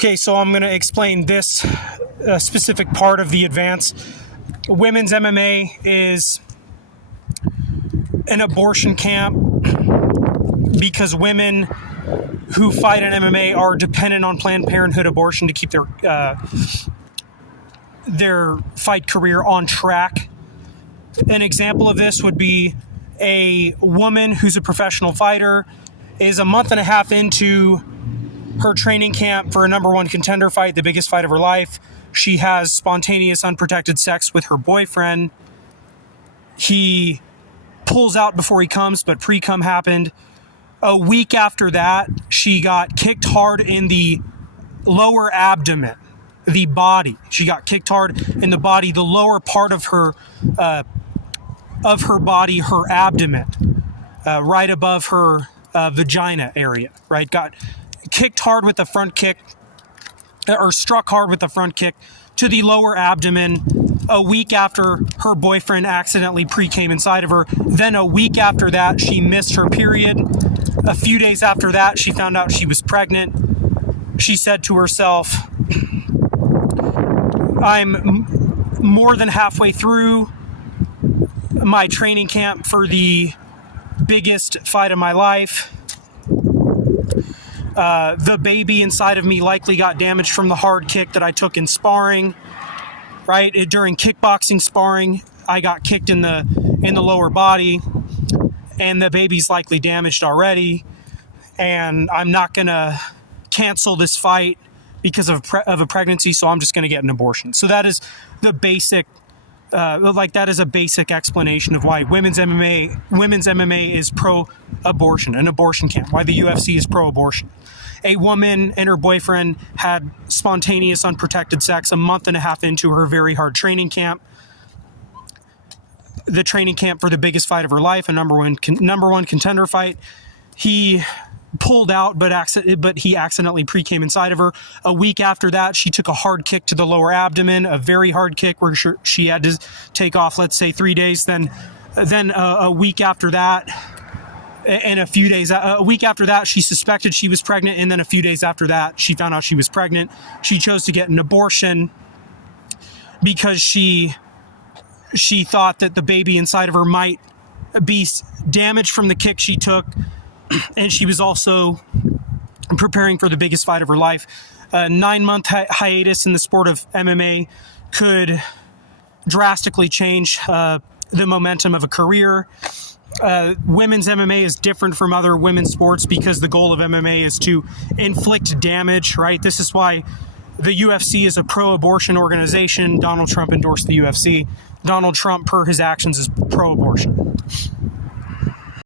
Okay, so I'm going to explain this specific part of the advance. Women's MMA is an abortion camp because women who fight in MMA are dependent on Planned Parenthood abortion to keep their fight career on track. An example of this would be a woman who's a professional fighter is a month and a half into her training camp for a number one contender fight, the biggest fight of her life. She has spontaneous, unprotected sex with her boyfriend. He pulls out before he comes, but pre-cum happened. A week after that, she got kicked hard in the lower abdomen, the body. She got kicked hard in the body, the lower part of her body, her abdomen, right above her vagina area, right? Got kicked hard with the front kick, or struck hard with the front kick to the lower abdomen a week after her boyfriend accidentally pre-came inside of her. Then a week after that, she missed her period. A few days after that, she found out she was pregnant. She said to herself, I'm more than halfway through my training camp for the biggest fight of my life. The baby inside of me likely got damaged from the hard kick that I took in sparring, right? During kickboxing sparring, I got kicked in the lower body, and the baby's likely damaged already, and I'm not going to cancel this fight because of a pregnancy, so I'm just going to get an abortion. So that is the basic, that is a basic explanation of why women's MMA is pro-abortion, an abortion camp, why the UFC is pro-abortion. A woman and her boyfriend had spontaneous, unprotected sex a month and a half into her very hard training camp. The training camp for the biggest fight of her life, a number one contender fight. He pulled out, but he accidentally pre-came inside of her. A week after that, she took a hard kick to the lower abdomen, a very hard kick where she had to take off, let's say, 3 days. Then a week after that, and a week after that, she suspected she was pregnant, and then a few days after that, she found out she was pregnant. She chose to get an abortion because she thought that the baby inside of her might be damaged from the kick she took, and she was also preparing for the biggest fight of her life. A 9-month hiatus in the sport of MMA could drastically change the momentum of a career. Women's MMA is different from other women's sports because the goal of MMA is to inflict damage, right? This is why the UFC is a pro-abortion organization. Donald Trump endorsed the UFC. Donald Trump, per his actions, is pro-abortion.